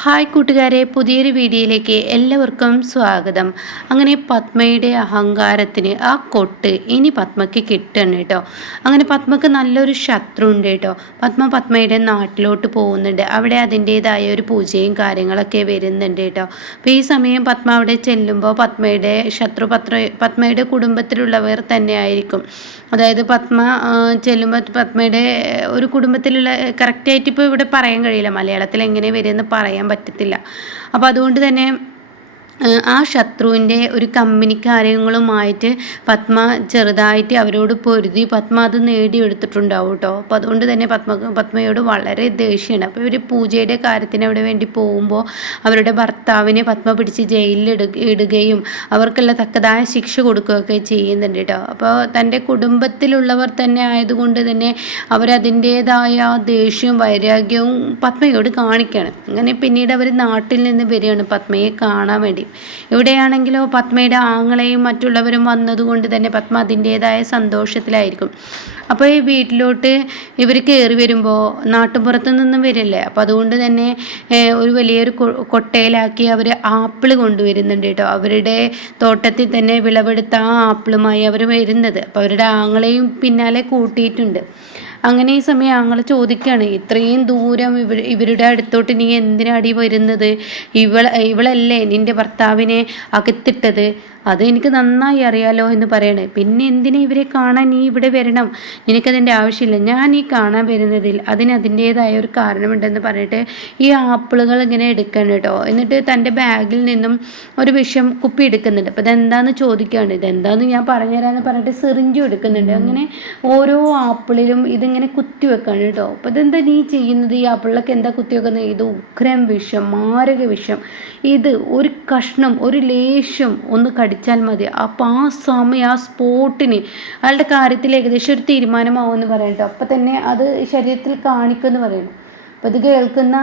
Hi കൂട്ടുകാരെ, പുതിയൊരു വീഡിയോയിലേക്ക് എല്ലാവർക്കും സ്വാഗതം. അങ്ങനെ പത്മയുടെ അഹങ്കാരത്തിന് ആ കൊട്ട് ഇനി പത്മയ്ക്ക് കിട്ടണം കേട്ടോ. അങ്ങനെ പത്മയ്ക്ക് നല്ലൊരു ശത്രു ഉണ്ട് കേട്ടോ. പത്മയുടെ നാട്ടിലോട്ട് പോകുന്നുണ്ട്. അവിടെ അതിൻ്റേതായ ഒരു പൂജയും കാര്യങ്ങളൊക്കെ വരുന്നുണ്ട് കേട്ടോ. അപ്പോൾ ഈ സമയം പത്മ അവിടെ ചെല്ലുമ്പോൾ പത്മയുടെ ശത്രു പത്മയുടെ കുടുംബത്തിലുള്ളവർ തന്നെ ആയിരിക്കും. അതായത് പത്മ ചെല്ലുമ്പോൾ പത്മയുടെ ഒരു കുടുംബത്തിലുള്ള കറക്റ്റായിട്ട് ഇപ്പോൾ ഇവിടെ പറയാൻ കഴിയില്ല, മലയാളത്തിൽ എങ്ങനെ വരുമെന്ന് പറയാൻ പറ്റത്തില്ല. അപ്പോൾ അതുകൊണ്ട് തന്നെ ആ ശത്രുവിൻ്റെ ഒരു കമ്പനി കാര്യങ്ങളുമായിട്ട് പത്മ ചെറുതായിട്ട് അവരോട് പൊരുതി പത്മ അത് നേടിയെടുത്തിട്ടുണ്ടാവും കേട്ടോ. അപ്പോൾ അതുകൊണ്ട് തന്നെ പത്മയോട് വളരെ ദേഷ്യമാണ്. അപ്പോൾ ഇവർ പൂജയുടെ കാര്യത്തിന് അവിടെ വേണ്ടി പോകുമ്പോൾ അവരുടെ ഭർത്താവിനെ പത്മ പിടിച്ച് ജയിലിൽ ഇടുകയും അവർക്കുള്ള തക്കതായ ശിക്ഷ കൊടുക്കുകയൊക്കെ ചെയ്യുന്നുണ്ട് കേട്ടോ. അപ്പോൾ തൻ്റെ കുടുംബത്തിലുള്ളവർ തന്നെ ആയതുകൊണ്ട് തന്നെ അവരതിൻ്റേതായ ദേഷ്യവും വൈരാഗ്യവും പത്മയോട് കാണിക്കുകയാണ്. അങ്ങനെ പിന്നീട് അവർ നാട്ടിൽ നിന്ന് വരികയാണ് പത്മയെ കാണാൻ വേണ്ടി. ഇവിടെയാണെങ്കിലോ പത്മയുടെ ആങ്ങളെയും മറ്റുള്ളവരും വന്നതുകൊണ്ട് തന്നെ പത്മ അതിൻ്റേതായ സന്തോഷത്തിലായിരിക്കും. അപ്പോൾ ഈ വീട്ടിലോട്ട് ഇവർ കയറി വരുമ്പോൾ നാട്ടുപുറത്തു നിന്നും വരില്ലേ, അപ്പോൾ അതുകൊണ്ട് തന്നെ ഒരു വലിയൊരു കൊട്ടയിലാക്കി അവർ ആപ്പിൾ കൊണ്ടുവരുന്നുണ്ട് കേട്ടോ. അവരുടെ തോട്ടത്തിൽ തന്നെ വിളവെടുത്ത ആ ആപ്പിളുമായി അവർ വരുന്നത്. അപ്പോൾ അവരുടെ ആങ്ങളെയും പിന്നാലെ കൂട്ടിയിട്ടുണ്ട്. അങ്ങനെ ഈ സമയം ആങ്ങൾ ചോദിക്കുകയാണ്, ഇത്രയും ദൂരം ഇവരുടെ അടുത്തോട്ട് നീ എന്തിനാടി വരുന്നത്? ഇവളല്ലേ നിൻ്റെ ഭർത്താവിനെ അകത്തിട്ടത്? അത് എനിക്ക് നന്നായി അറിയാലോ എന്ന് പറയണേ. പിന്നെ എന്തിനാ ഇവരെ കാണാൻ നീ ഇവിടെ വരണം? നിനക്കതിൻ്റെ ആവശ്യമില്ല. ഞാൻ ഈ കാണാൻ വരുന്നതിൽ അതിൻ്റേതായ ഒരു കാരണമുണ്ടെന്ന് പറഞ്ഞിട്ട് ഈ ആപ്പിളുകൾ ഇങ്ങനെ എടുക്കണം കേട്ടോ. എന്നിട്ട് തൻ്റെ ബാഗിൽ നിന്നും ഒരു വിഷം കുപ്പി എടുക്കുന്നുണ്ട്. അപ്പോൾ ഇതെന്താന്ന് ചോദിക്കുകയാണ്. ഇതെന്താന്ന് ഞാൻ പറഞ്ഞുതരാമെന്ന് പറഞ്ഞിട്ട് സിറിഞ്ചും എടുക്കുന്നുണ്ട്. അങ്ങനെ ഓരോ ആപ്പിളിലും ഇതിങ്ങനെ കുത്തി വെക്കാണ് കേട്ടോ. അപ്പോൾ ഇതെന്താ നീ ചെയ്യുന്നത്? ഈ ആപ്പിളിലൊക്കെ എന്താ കുത്തി വെക്കുന്നത്? ഇത് ഉഗ്രം വിഷം, മാരക വിഷം. ഇത് ഒരു കഷ്ണം, ഒരു ലേശം ഒന്ന് കടിച്ചാൽ മതി. അപ്പോൾ ആ സമയം ആ സ്പോട്ടിന് അയാളുടെ കാര്യത്തിൽ ഏകദേശം ഒരു തീരുമാനമാവുമെന്ന് പറയട്ടോ. അപ്പം തന്നെ അത് ശരീരത്തിൽ കാണിക്കുമെന്ന് പറയുന്നു. അപ്പോൾ ഇത് കേൾക്കുന്ന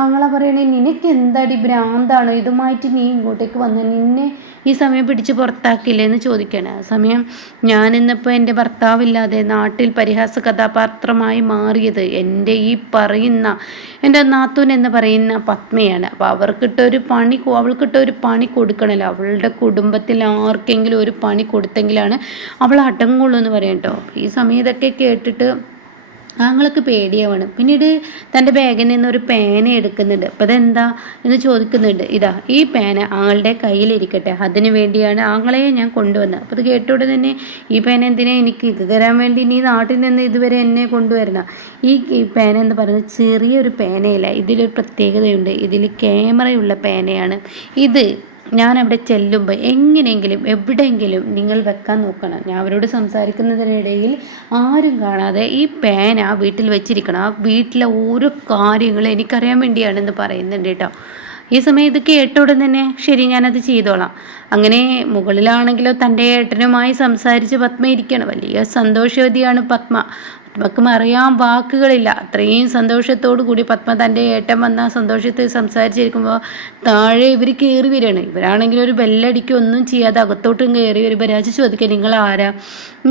ആങ്ങളെ പറയണേ, നിനക്ക് എന്താടി ഭ്രാന്താണ്? ഇതുമായിട്ട് നീ ഇങ്ങോട്ടേക്ക് വന്ന് നിന്നെ ഈ സമയം പിടിച്ച് പുറത്താക്കില്ലേ എന്ന് ചോദിക്കുകയാണ്. ആ സമയം ഞാനിന്നിപ്പോൾ എൻ്റെ ഭർത്താവില്ലാതെ നാട്ടിൽ പരിഹാസ കഥാപാത്രമായി മാറിയത് എൻ്റെ ഈ പറയുന്ന എൻ്റെ നാത്തൂൻ എന്ന് പറയുന്ന പത്മയാണ്. അപ്പോൾ അവൾക്കിട്ടൊരു പണി കൊടുക്കണമല്ലോ. അവളുടെ കുടുംബത്തിൽ ആർക്കെങ്കിലും ഒരു പണി കൊടുത്തെങ്കിലാണ് അവൾ അടങ്ങുള്ളൂ എന്ന് പറയാം കേട്ടോ. ഈ സമയം ഇതൊക്കെ കേട്ടിട്ട് ആങ്ങൾക്ക് പേടിയാവാണ്. പിന്നീട് തൻ്റെ ബാഗിൽ നിന്ന് ഒരു പേന എടുക്കുന്നുണ്ട്. അപ്പോൾ അതെന്താ എന്ന് ചോദിക്കുന്നുണ്ട്. ഇതാ ഈ പേന ആങ്ങളുടെ കയ്യിലിരിക്കട്ടെ, അതിന് വേണ്ടിയാണ് ആങ്ങളെ ഞാൻ കൊണ്ടുവന്നത്. അപ്പോൾ അത് കേട്ടോടെ തന്നെ ഈ പേന എന്തിനാ എനിക്ക് ഇത് തരാൻ വേണ്ടി നീ നാട്ടിൽ നിന്ന് ഇതുവരെ എന്നെ കൊണ്ടുവരണം? ഈ പേന എന്ന് പറയുന്നത് ചെറിയൊരു പേനയില്ല, ഇതിലൊരു പ്രത്യേകതയുണ്ട്. ഇതിൽ ക്യാമറയുള്ള പേനയാണ്. ഇത് ഞാൻ അവിടെ ചെല്ലുമ്പോൾ എങ്ങനെയെങ്കിലും എവിടെയെങ്കിലും നിങ്ങൾ വെക്കാൻ നോക്കണം. ഞാൻ അവരോട് സംസാരിക്കുന്നതിനിടയിൽ ആരും കാണാതെ ഈ പേന വീട്ടിൽ വെച്ചിരിക്കണം. ആ വീട്ടിലെ ഓരോ കാര്യങ്ങളും എനിക്കറിയാൻ വേണ്ടിയാണെന്ന് പറയുന്നുണ്ട് കേട്ടോ. ഈ സമയം ഇത് കേട്ട ഉടൻ തന്നെ ശരി ഞാനത് ചെയ്തോളാം. അങ്ങനെ മുകളിലാണെങ്കിലോ തൻ്റെ ഏട്ടനുമായി സംസാരിച്ച് പത്മ ഇരിക്കുകയാണ്. വലിയ സന്തോഷവതിയാണ് പത്മ. പത്മക്കും അറിയാൻ വാക്കുകളില്ല. അത്രയും സന്തോഷത്തോടു കൂടി പത്മ തൻ്റെ ഏട്ടൻ വന്ന സന്തോഷത്തിൽ സംസാരിച്ചിരിക്കുമ്പോൾ താഴെ ഇവർ കയറി വരികയാണ്. ഇവരാണെങ്കിൽ ഒരു ബെല്ലടിക്കുക ഒന്നും ചെയ്യാതെ അകത്തോട്ടും കയറി വരുമ്പോൾ രാജു ചോദിക്കുക, നിങ്ങൾ ആരാ?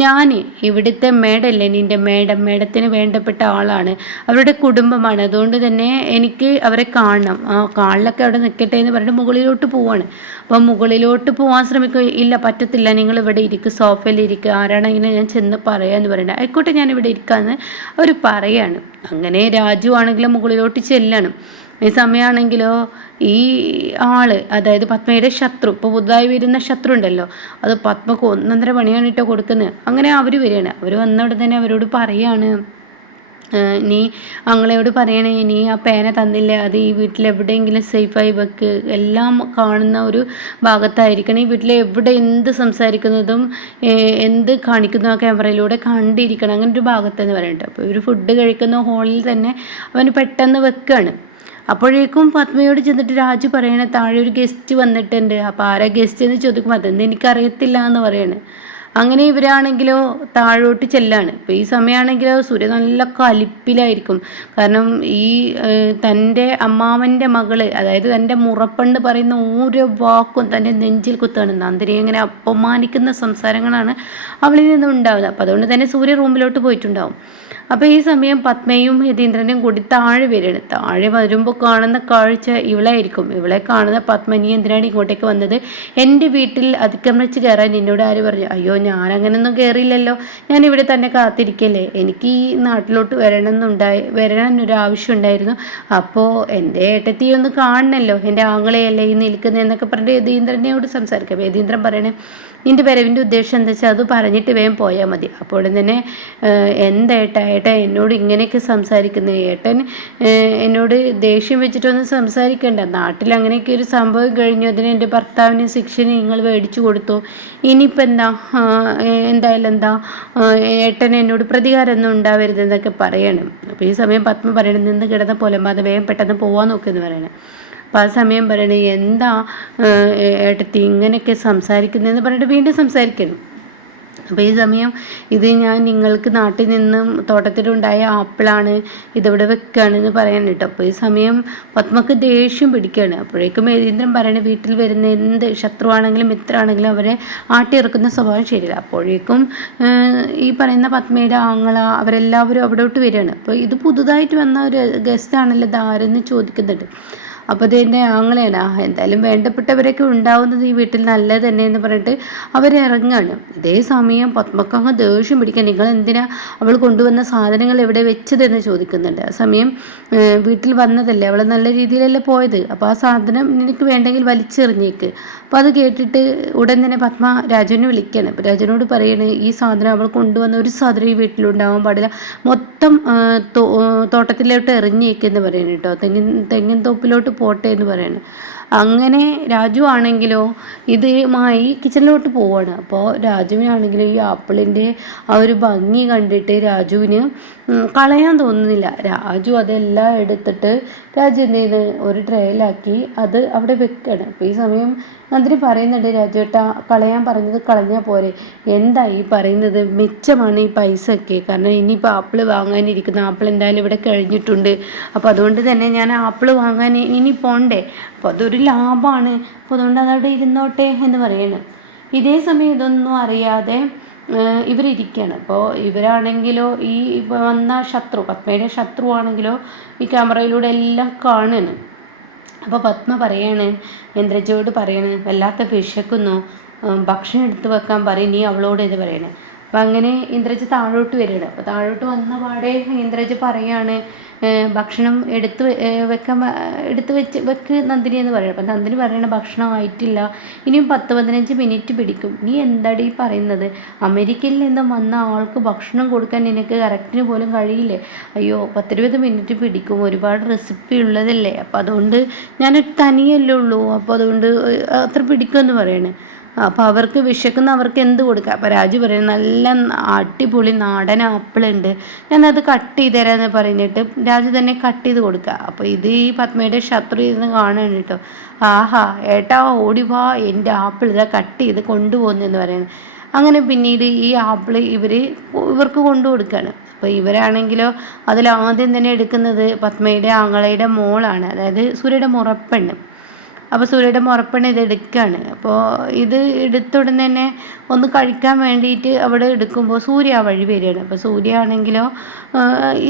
ഞാൻ ഇവിടുത്തെ മേഡല്ലേ, നിൻ്റെ മേഡത്തിന് വേണ്ടപ്പെട്ട ആളാണ്, അവരുടെ കുടുംബമാണ്. അതുകൊണ്ട് തന്നെ എനിക്ക് അവരെ കാണണം. ആ കാളിലൊക്കെ അവിടെ നിൽക്കട്ടെ എന്ന് പറഞ്ഞിട്ട് മുകളിലോട്ട് പോവാണ്. അപ്പോൾ മുകളിലോട്ട് പോകാൻ ശ്രമിക്കുക. ഇല്ല പറ്റത്തില്ല, നിങ്ങൾ ഇവിടെ ഇരിക്കുക, സോഫയിൽ ഇരിക്കുക, ആരാണെങ്കിലും ഞാൻ ചെന്ന് പറയാമെന്ന് പറയണേ. ആയിക്കോട്ടെ ഞാൻ ഇവിടെ ഇരിക്കാമെന്ന് അവർ പറയാണ്. അങ്ങനെ രാജു ആണെങ്കിലും മുകളിലോട്ട് ചെല്ലണം. ഈ സമയമാണെങ്കിലോ ഈ ആള്, അതായത് പത്മയുടെ ശത്രു, ഇപ്പോൾ പുതുതായി വരുന്ന ശത്രു ഉണ്ടല്ലോ, അത് പത്മക്ക് 1.5 പണിയാണ് ഇട്ടോ കൊടുക്കുന്നത്. അങ്ങനെ അവർ വരികയാണ്. അവർ വന്നവിടെ തന്നെ അവരോട് പറയാണ്, നീ ആങ്ങളയോട് പറയണേ, നീ ആ പേന തന്നില്ലേ, അത് ഈ വീട്ടിൽ എവിടെയെങ്കിലും സേഫായി വെക്ക്, എല്ലാം കാണുന്ന ഒരു ഭാഗത്തായിരിക്കണം. ഈ വീട്ടിൽ എവിടെ എന്ത് സംസാരിക്കുന്നതും എന്ത് കാണിക്കുന്നതും ആ ക്യാമറയിലൂടെ കണ്ടിരിക്കണം, അങ്ങനെ ഒരു ഭാഗത്തെന്ന് പറയട്ടെ. അപ്പോൾ ഇവർ ഫുഡ് കഴിക്കുന്ന ഹാളിൽ തന്നെ അവന് പെട്ടെന്ന് വെക്കുകയാണ്. അപ്പോഴേക്കും പത്മയോട് ചെന്നിട്ട് രാജു പറയണേ, താഴെ ഒരു ഗസ്റ്റ് വന്നിട്ടുണ്ട്. അപ്പോൾ ആരാ ഗസ്റ്റ് എന്ന് ചോദിക്കുമ്പോൾ അതൊന്നും എനിക്കറിയത്തില്ല എന്ന് പറയാണ്. അങ്ങനെ ഇവരാണെങ്കിലോ താഴോട്ട് ചെല്ലാണ്. ഇപ്പോൾ ഈ സമയമാണെങ്കിലോ സൂര്യ നല്ല കലിപ്പിലായിരിക്കും. കാരണം ഈ തൻ്റെ അമ്മാവൻ്റെ മകള്, അതായത് തൻ്റെ മുറപ്പെണ്ണ് പറയുന്ന ഓരോ വാക്കും തൻ്റെ നെഞ്ചിൽ കുത്താണ്. നന്ദിനിയെ ഇങ്ങനെ അപമാനിക്കുന്ന സംസാരങ്ങളാണ് അവളിൽ നിന്നും ഉണ്ടാവുന്നത്. അപ്പോൾ അതുകൊണ്ട് തന്നെ സൂര്യ റൂമിലോട്ട് പോയിട്ടുണ്ടാവും. അപ്പോൾ ഈ സമയം പത്മയും യതീന്ദ്രനും കൂടി താഴെ വരികയാണ്. താഴെ വരുമ്പോൾ കാണുന്ന കാഴ്ച ഇവളായിരിക്കും. ഇവളെ കാണുന്ന പത്മ, നീ എന്തിനാണ് ഇങ്ങോട്ടേക്ക് വന്നത്? എൻ്റെ വീട്ടിൽ അതിക്രമിച്ച് കയറാൻ എന്നോട് ആര് പറഞ്ഞു? അയ്യോ, ഞാൻ അങ്ങനെയൊന്നും കയറിയില്ലല്ലോ, ഞാൻ ഇവിടെ തന്നെ കാത്തിരിക്കല്ലേ, എനിക്ക് ഈ നാട്ടിലോട്ട് വരണം ഒരു ആവശ്യം ഉണ്ടായിരുന്നു. അപ്പോൾ എൻ്റെ ഏട്ടത്തി ഒന്ന് കാണണമല്ലോ, എൻ്റെ ആങ്ങളെയല്ലേ ഈ നിൽക്കുന്നതെന്നൊക്കെ പറഞ്ഞിട്ട് യതീന്ദ്രനോട് സംസാരിക്കാം. യതീന്ദ്രൻ പറയണേ, നിൻ്റെ വരവിൻ്റെ ഉദ്ദേശം എന്താ വെച്ചാൽ അത് പറഞ്ഞിട്ട് വേഗം പോയാൽ മതി. അപ്പോൾ തന്നെ ഏട്ടൻ എന്നോട് ഇങ്ങനെയൊക്കെ സംസാരിക്കുന്നത്? ഏട്ടൻ എന്നോട് ദേഷ്യം വെച്ചിട്ടൊന്നും സംസാരിക്കണ്ട. നാട്ടിൽ അങ്ങനെയൊക്കെ ഒരു സംഭവം കഴിഞ്ഞു, അതിന് എൻ്റെ ഭർത്താവിന് ശിക്ഷ നിങ്ങൾ മേടിച്ചു കൊടുത്തു. ഇനിയിപ്പോൾ എന്തായാലും ഏട്ടൻ എന്നോട് പ്രതികാരമൊന്നും ഉണ്ടാവരുതെന്നൊക്കെ പറയണം. അപ്പോൾ ഈ സമയം പത്മ പറയണം, നിന്ന് കിടന്ന പുലമ്പാതെ വേഗം പെട്ടെന്ന് പോകാൻ നോക്കുമെന്ന് പറയണം. അപ്പോൾ ആ സമയം പറയണേ, എന്താ ഏട്ടത്തി ഇങ്ങനെയൊക്കെ സംസാരിക്കുന്നതെന്ന് പറഞ്ഞിട്ട് വീണ്ടും സംസാരിക്കണം. അപ്പോൾ ഈ സമയം ഇത് ഞാൻ നിങ്ങൾക്ക് നാട്ടിൽ നിന്നും തോട്ടത്തിലുണ്ടായ ആപ്പിളാണ്, ഇതിവിടെ വെക്കുകയാണെന്ന് പറയാൻ കേട്ടോ. അപ്പോൾ ഈ സമയം പത്മക്ക് ദേഷ്യം പിടിക്കുകയാണ്. അപ്പോഴേക്കും യതീന്ദ്രൻ പറയണ, വീട്ടിൽ വരുന്ന എന്ത് ശത്രുവാണെങ്കിലും മിത്രമാണെങ്കിലും അവരെ ആട്ടിയിറക്കുന്ന സ്വഭാവം ശരിയില്ല. അപ്പോഴേക്കും ഈ പറയുന്ന പത്മയുടെ ആങ്ങള അവരെല്ലാവരും അവിടോട്ട് വരികയാണ്. അപ്പോൾ ഇത് പുതുതായിട്ട് വന്ന ഒരു ഗസ്റ്റാണല്ലോ ഇതാരെന്ന് ചോദിക്കുന്നുണ്ട്. അപ്പോൾ ഇതിൻ്റെ ആങ്ങളെയാണ്, എന്തായാലും വേണ്ടപ്പെട്ടവരൊക്കെ ഉണ്ടാവുന്നത് ഈ വീട്ടിൽ നല്ലത് തന്നെ എന്ന് പറഞ്ഞിട്ട് അവരിറങ്ങാണ്. ഇതേ സമയം പത്മക്കങ്ങ് ദേഷ്യം പിടിക്കാൻ, നിങ്ങൾ എന്തിനാ അവൾ കൊണ്ടുവന്ന സാധനങ്ങൾ എവിടെ വെച്ചതെന്ന് ചോദിക്കുന്നുണ്ട്. ആ സമയം വീട്ടിൽ വന്നതല്ലേ, അവൾ നല്ല രീതിയിലല്ലേ പോയത്, അപ്പോൾ ആ സാധനം നിനക്ക് വേണ്ടെങ്കിൽ വലിച്ചെറിഞ്ഞേക്ക്. അപ്പോൾ അത് കേട്ടിട്ട് ഉടൻ തന്നെ പത്മ രാജുവിനെ വിളിക്കുകയാണ്. അപ്പോൾ രാജുവിനോട് പറയണേ, ഈ സാധനം അവൾ കൊണ്ടുവന്ന ഒരു സാധനം ഈ വീട്ടിലുണ്ടാവാൻ പാടില്ല, മൊത്തം തോട്ടത്തിലോട്ട് എറിഞ്ഞേക്കെന്ന് പറയുന്നത് കേട്ടോ, തെങ്ങിൻ തോപ്പിലോട്ട് പോട്ടെ എന്ന് പറയുന്നത്. അങ്ങനെ രാജു ആണെങ്കിലോ ഇതുമായി കിച്ചണിലോട്ട് പോവാണ്. അപ്പോൾ രാജുവിനാണെങ്കിലും ഈ ആപ്പിളിൻ്റെ ആ ഒരു ഭംഗി കണ്ടിട്ട് രാജുവിന് കളയാൻ തോന്നുന്നില്ല. രാജു അതെല്ലാം എടുത്തിട്ട് രാജു എന്ത് ചെയ്യുന്നത്, ഒരു ട്രേയിലാക്കി അത് അവിടെ വെക്കണം. അപ്പോൾ ഈ സമയം നന്ദിനി പറയുന്നുണ്ട്, രാജുവേട്ടാ കളയാൻ പറഞ്ഞത് കളഞ്ഞാൽ പോരെ, എന്താ ഈ പറയുന്നത്, മിച്ചമാണ് ഈ പൈസ ഒക്കെ, കാരണം ഇനിയിപ്പോൾ ആപ്പിൾ വാങ്ങാനിരിക്കുന്ന ആപ്പിൾ എന്തായാലും ഇവിടെ കഴിഞ്ഞിട്ടുണ്ട്, അപ്പോൾ അതുകൊണ്ട് തന്നെ ഞാൻ ആപ്പിൾ വാങ്ങാൻ ഇനി പോണ്ടേ, അപ്പോൾ അതൊരു ലാഭമാണ്, അപ്പോൾ അതുകൊണ്ട് അതവിടെ ഇരുന്നോട്ടെ എന്ന് പറയണം. ഇതേ സമയം ഇതൊന്നും അറിയാതെ ഇവരിയ്ക്കുകയാണ്. അപ്പോൾ ഇവരാണെങ്കിലോ ഈ വന്ന ശത്രു, പത്മയുടെ ശത്രു ആണെങ്കിലോ ഈ ക്യാമറയിലൂടെ എല്ലാം കാണുന്നു. അപ്പോൾ പത്മ പറയാണ്, ഇന്ദ്രജയോട് പറയണ്, വല്ലാത്ത വിശക്കുന്നു, ഭക്ഷണം എടുത്തു വെക്കാൻ പറയും നീ അവളോട് എന്ന് പറയണേ. അപ്പം അങ്ങനെ ഇന്ദ്രജ് താഴോട്ട് വരികയാണ്. അപ്പോൾ താഴോട്ട് വന്ന പാടെ ഇന്ദ്രജ് പറയാണ്, ഭക്ഷണം എടുത്ത് വെക്ക് നന്ദിനി എന്ന് പറയണം. അപ്പം നന്ദിനി പറയണ, ഭക്ഷണം ആയിട്ടില്ല, ഇനിയും 10-15 മിനിറ്റ് പിടിക്കും. നീ എന്താടി പറയുന്നത്, അമേരിക്കയിൽ നിന്നും വന്ന ആൾക്ക് ഭക്ഷണം കൊടുക്കാൻ നിനക്ക് കറക്റ്റിന് പോലും കഴിയില്ലേ? അയ്യോ, 10-20 മിനിറ്റ് പിടിക്കും, ഒരുപാട് റെസിപ്പി ഉള്ളതല്ലേ, അപ്പം അതുകൊണ്ട് ഞാൻ തനിയല്ലേ ഉള്ളൂ, അപ്പോൾ അതുകൊണ്ട് അത്ര പിടിക്കുമെന്ന് പറയണേ. അപ്പോൾ അവർക്ക് വിശക്കുന്ന അവർക്ക് എന്ത് കൊടുക്കുക? അപ്പോൾ രാജു പറയുന്നത്, നല്ല അടിപൊളി നാടൻ ആപ്പിളുണ്ട്, ഞാനത് കട്ട് ചെയ്ത് തരാമെന്ന് പറഞ്ഞിട്ട് രാജു തന്നെ കട്ട് ചെയ്ത് കൊടുക്കുക. അപ്പോൾ ഇത് ഈ പത്മയുടെ ശത്രു ഇരുന്ന് കാണുകയാണ് കേട്ടോ. ആഹാ ഏട്ടാ ഓടിവാ, എൻ്റെ ആപ്പിൾ ഇതാ കട്ട് ചെയ്ത് കൊണ്ടുപോകുന്നെന്ന് പറയുന്നത്. അങ്ങനെ പിന്നീട് ഈ ആപ്പിൾ ഇവർക്ക് കൊണ്ടു കൊടുക്കുകയാണ്. അപ്പോൾ ഇവരാണെങ്കിലോ അതിലാദ്യം തന്നെ എടുക്കുന്നത് പത്മയുടെ ആങ്ങളയുടെ മോളാണ്, അതായത് സൂര്യയുടെ മുറപ്പെണ്ണ്. അപ്പോൾ സൂര്യയുടെ മുറപ്പെണ്ണ് ഇത് എടുക്കുകയാണ്. അപ്പോൾ ഇത് എടുത്ത ഉടൻ തന്നെ ഒന്ന് കഴിക്കാൻ വേണ്ടിയിട്ട് അവിടെ എടുക്കുമ്പോൾ സൂര്യ ആ വഴി വരികയാണ്. അപ്പോൾ സൂര്യ ആണെങ്കിലോ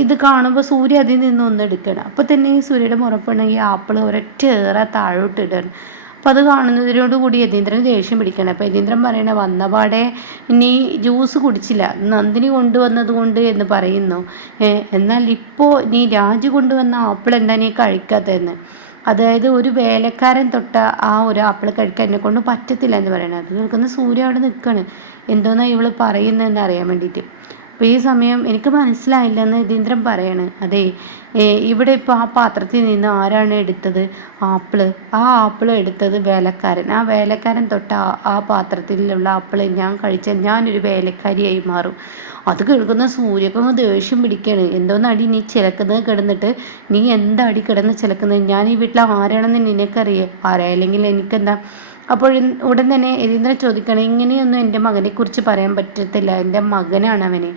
ഇത് കാണുമ്പോൾ സൂര്യ അതിൽ നിന്ന് ഒന്ന് എടുക്കണം. അപ്പോൾ തന്നെ ഈ സൂര്യയുടെ മുറപ്പെണ്ണ് ഈ ആപ്പിൾ ഒരൊറ്റ താഴോട്ട് ഇടുകയാണ്. അപ്പോൾ അത് കാണുന്നതിനോടുകൂടി യതീന്ദ്രന് ദേഷ്യം പിടിക്കണം. അപ്പോൾ യതീന്ദ്രൻ പറയണ, വന്നപാടെ നീ ജ്യൂസ് കുടിച്ചില്ല, നന്ദിനി കൊണ്ടുവന്നത് കൊണ്ട് എന്ന് പറയുന്നു, എന്നാൽ ഇപ്പോൾ നീ രാജു കൊണ്ടുവന്ന ആപ്പിൾ എന്താ നീ കഴിക്കാത്തതെന്ന്, അതായത് ഒരു വേലക്കാരൻ തൊട്ട ആ ഒരു ആപ്പിൾ കഴിക്കാൻ എന്നെ കൊണ്ട് പറ്റത്തില്ല എന്ന് പറയണത്. അത് കേൾക്കുന്ന സൂര്യ അവിടെ നിൽക്കുകയാണ്, എന്തോന്നാ ഇവൾ പറയുന്നതെന്ന് അറിയാൻ വേണ്ടിയിട്ട്. അപ്പോൾ ഈ സമയം എനിക്ക് മനസ്സിലായില്ലെന്ന് യതീന്ദ്രൻ പറയാണ്. അതെ, ഇവിടെ ഇപ്പോൾ ആ പാത്രത്തിൽ നിന്ന് ആരാണ് എടുത്തത് ആപ്പിള്? ആ ആപ്പിൾ എടുത്തത് വേലക്കാരൻ. ആ വേലക്കാരൻ തൊട്ട ആ പാത്രത്തിലുള്ള ആപ്പിൾ ഞാൻ കഴിച്ചാൽ ഞാനൊരു വേലക്കാരിയായി മാറും. അത് കേൾക്കുന്ന സൂര്യപ്പം ദേഷ്യം പിടിക്കുകയാണ്. എന്തോന്നടി നീ ചിലക്കുന്നത് കിടന്നിട്ട്, നീ എന്താ അടി കിടന്ന് ചിലക്കുന്നത്? ഞാൻ ഈ വീട്ടിൽ ആരാണെന്ന് നിനക്കറിയേ? ആരായില്ലെങ്കിൽ എനിക്കെന്താ, അപ്പോൾ ഉടൻ തന്നെ യതീന്ദ്രൻ ചോദിക്കണം, ഇങ്ങനെയൊന്നും എൻ്റെ മകനെക്കുറിച്ച് പറയാൻ പറ്റത്തില്ല, എൻ്റെ മകനാണ് അവന്,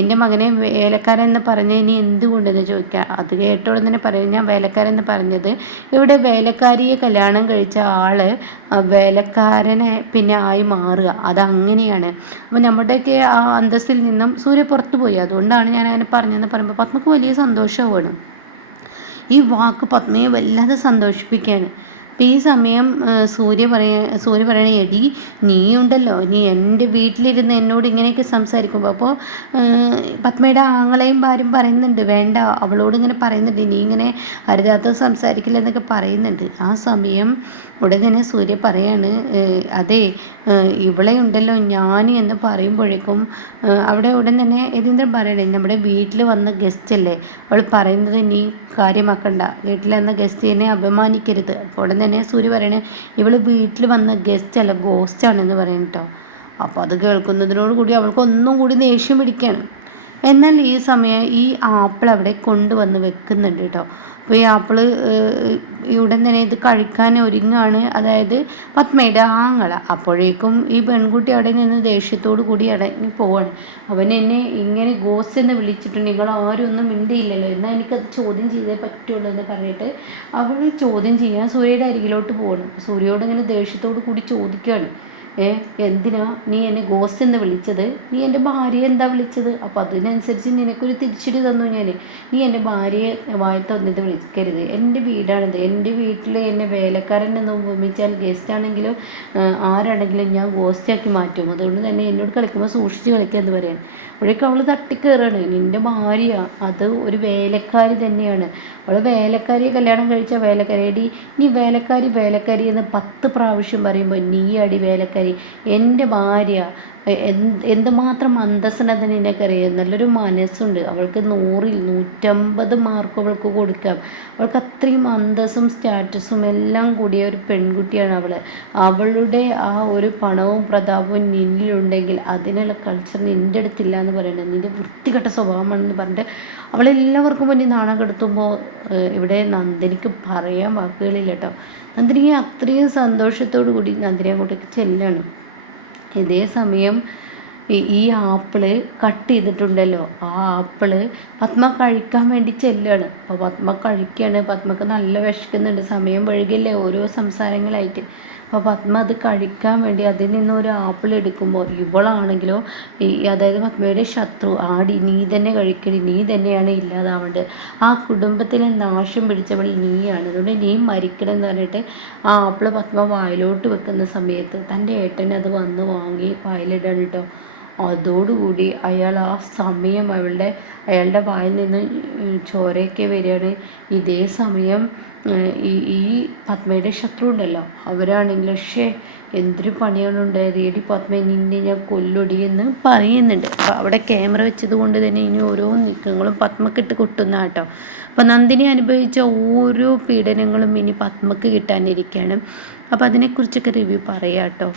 എൻ്റെ മകനെ വേലക്കാരൻ എന്ന് പറഞ്ഞ ഇനി എന്തുകൊണ്ടെന്ന് ചോദിക്കുക. അത് കേട്ട ഉടൻ തന്നെ പറയും, ഞാൻ വേലക്കാരൻ എന്ന് പറഞ്ഞത് ഇവിടെ വേലക്കാരിയെ കല്യാണം കഴിച്ച ആള് വേലക്കാരനെ പിന്നെ ആയി മാറുക, അതങ്ങനെയാണ്. അപ്പോൾ നമ്മുടെയൊക്കെ ആ അന്തസ്സിൽ നിന്നും സൂര്യ പുറത്തു പോയി, അതുകൊണ്ടാണ് ഞാൻ അങ്ങനെ പറഞ്ഞതെന്ന് പറയുമ്പോൾ പത്മക്ക് വലിയ സന്തോഷമാണ്. ഈ വാക്ക് പത്മയെ വല്ലാതെ സന്തോഷിപ്പിക്കുകയാണ്. അപ്പം ഈ സമയം സൂര്യ പറയണ, എടി നീയുണ്ടല്ലോ, നീ എൻ്റെ വീട്ടിലിരുന്ന് എന്നോട് ഇങ്ങനെയൊക്കെ സംസാരിക്കുമ്പോൾ, അപ്പോൾ പത്മയുടെ ആങ്ങളെയും ഭാര്യയും പറയുന്നുണ്ട്, വേണ്ട അവളോട് ഇങ്ങനെ പറയുന്നുണ്ട്, നീ ഇങ്ങനെ അരുതാത്തത് സംസാരിക്കില്ല എന്നൊക്കെ പറയുന്നുണ്ട്. ആ സമയം ഉടനെ തന്നെ സൂര്യ പറയാണ്, അതെ ഇവളെ ഉണ്ടല്ലോ ഞാൻ എന്ന് പറയുമ്പോഴേക്കും അവിടെ ഉടൻ തന്നെ യതീന്ദ്രൻ പറയണേ, നമ്മുടെ വീട്ടിൽ വന്ന ഗസ്റ്റ് അല്ലേ, അവൾ പറയുന്നത് നീ കാര്യമാക്കണ്ട, വീട്ടിൽ വന്ന ഗസ്റ്റിനെ അപമാനിക്കരുത്. അപ്പോൾ ഉടൻ തന്നെ സൂര്യ പറയണേ, ഇവൾ വീട്ടിൽ വന്ന ഗസ്റ്റ് അല്ല ഗോസ്റ്റാണെന്ന് പറയും കേട്ടോ. അപ്പോൾ അത് കേൾക്കുന്നതിനോട് കൂടി അവൾക്ക് ഒന്നും കൂടി ദേഷ്യം പിടിക്കുകയാണ്. എന്നാൽ ഈ സമയം ഈ ആപ്പിൾ അവിടെ കൊണ്ടുവന്ന് വെക്കുന്നുണ്ട് കേട്ടോ. അപ്പോൾ ഈ ആപ്പിള് ഉടൻ തന്നെ ഇത് കഴിക്കാൻ ഒരുങ്ങാണ്, അതായത് പത്മയുടെ ആങ്ങള. അപ്പോഴേക്കും ഈ പെൺകുട്ടി അവിടെ നിന്ന് ദേഷ്യത്തോടു കൂടി അടങ്ങി പോവാണ്. അവൻ എന്നെ ഇങ്ങനെ ഗോസ്റ്റ് എന്ന് വിളിച്ചിട്ടുണ്ട്, നിങ്ങൾ ആരും ഒന്നും മിണ്ടിയില്ലല്ലോ, എന്നാൽ എനിക്കത് ചോദ്യം ചെയ്തേ പറ്റുള്ളൂ എന്ന് പറഞ്ഞിട്ട് അവൾ ചോദ്യം ചെയ്യാൻ സൂര്യയുടെ അരികിലോട്ട് പോകണം. സൂര്യയോട് ഇങ്ങനെ ദേഷ്യത്തോടു കൂടി ചോദിക്കുകയാണ്, എന്തിനാ നീ എന്നെ ഗോസ്റ്റ് എന്ന് വിളിച്ചത്, നീ എൻ്റെ ഭാര്യയെ എന്താ വിളിച്ചത്, അപ്പോൾ അതിനനുസരിച്ച് നിനക്കൊരു തിരിച്ചടി തന്നു ഞാൻ. നീ എൻ്റെ ഭാര്യയെ വായി തന്നിട്ട് വിളിക്കരുത്, എൻ്റെ വീടാണിത്, എൻ്റെ വീട്ടിൽ എന്നെ വേലക്കാരൻ എന്ന് ഉപമിച്ചാൽ ഗസ്റ്റ് ആണെങ്കിലും ആരാണെങ്കിലും ഞാൻ ഗോസ്റ്റാക്കി മാറ്റും, അതുകൊണ്ട് തന്നെ എന്നോട് കളിക്കുമ്പോൾ സൂക്ഷിച്ച് കളിക്കുക എന്ന് പറയാൻ. അപ്പോഴേക്കും അവൾ തട്ടിക്കയറാണ്, നിൻ്റെ ഭാര്യ അത് ഒരു വേലക്കാരി തന്നെയാണ്, അവൾ വേലക്കാരിയെ കല്യാണം കഴിച്ച വേലക്കാരി, നീ വേലക്കാരി വേലക്കാരി എന്ന് 10 പ്രാവശ്യം പറയുമ്പോൾ നീ അടി വേലക്കാരി, എൻ്റെ ഭാര്യ എന്തുമാത്രം അന്തസ്സുണ്ടെന്ന് തന്നെ നിനക്കറിയാം, നല്ലൊരു മനസ്സുണ്ട്, അവൾക്ക് 100ൽ 150 മാർക്ക് അവൾക്ക് കൊടുക്കാം, അവൾക്ക് അത്രയും അന്തസ്സും സ്റ്റാറ്റസും എല്ലാം കൂടിയ ഒരു പെൺകുട്ടിയാണ് അവൾ. അവളുടെ ആ ഒരു പണവും പ്രതാപവും നിന്നിലുണ്ടെങ്കിൽ അതിനുള്ള കൾച്ചർ നിൻ്റെ അടുത്തില്ല എന്ന് പറയുന്നത് നിൻ്റെ വൃത്തികെട്ട സ്വഭാവമാണെന്ന് പറഞ്ഞിട്ട് അവളെല്ലാവർക്കും മുന്നിൽ നാണം കെടുത്തുമ്പോൾ ഇവിടെ നന്ദിനിക്ക് പറയാൻ വാക്കുകളില്ല കേട്ടോ. നന്ദിനിക്ക് അത്രയും സന്തോഷത്തോടു കൂടി നന്ദിനി അങ്ങോട്ടേക്ക് ചെല്ലാണ്. ഇതേ സമയം ഈ ആപ്പിള് കട്ട് ചെയ്തിട്ടുണ്ടല്ലോ, ആ ആപ്പിള് പത്മ കഴിക്കാൻ വേണ്ടി ചെല്ലുകയാണ്. അപ്പോൾ പത്മ കഴിക്കുകയാണ്, പത്മക്ക് നല്ല വിശക്കുന്നുണ്ട്, സമയം വൈകില്ലേ ഓരോ സംസാരങ്ങളായിട്ട്. അപ്പോൾ പത്മ അത് കഴിക്കാൻ വേണ്ടി അതിൽ നിന്ന് ഒരു ആപ്പിൾ എടുക്കുമ്പോൾ ഇവളാണെങ്കിലോ അതായത് പത്മയുടെ ശത്രു, ആടി നീ തന്നെ കഴിക്കടി, നീ തന്നെയാണ് ഇല്ലാതാവേണ്ടത്, ആ കുടുംബത്തിലെ നാശം പിടിച്ചവൾ നീയാണ്, അതുകൊണ്ട് നീ മരിക്കണം എന്ന് പറഞ്ഞിട്ട് ആ ആപ്പിൾ പത്മ വായിലോട്ട് വെക്കുന്ന സമയത്ത് തൻ്റെ ഏട്ടൻ അത് വന്ന് വാങ്ങി വായിലിടാണ് കേട്ടോ. അതോടുകൂടി അയാൾ ആ സമയം അയാളുടെ വായിൽ നിന്ന് ചോരയൊക്കെ വരികയാണ്. ഇതേ സമയം ഈ പത്മയുടെ ശത്രു ഉണ്ടല്ലോ അവരാണെങ്കിൽ എന്തൊരു പണിയാണ് ഉണ്ടായത്, എടി പത്മ നിന്നെ ഞാൻ കൊല്ലൊടി എന്ന് പറയുന്നുണ്ട്. അപ്പോൾ അവിടെ ക്യാമറ വെച്ചത് കൊണ്ട് തന്നെ ഇനി ഓരോ നീക്കങ്ങളും പത്മക്കിട്ട് കൊട്ടുന്ന കേട്ടോ. അപ്പോൾ നന്ദിനി അനുഭവിച്ച ഓരോ പീഡനങ്ങളും ഇനി പത്മക്ക് കിട്ടാനിരിക്കുകയാണ്. അപ്പോൾ അതിനെക്കുറിച്ചൊക്കെ റിവ്യൂ പറയാം കേട്ടോ.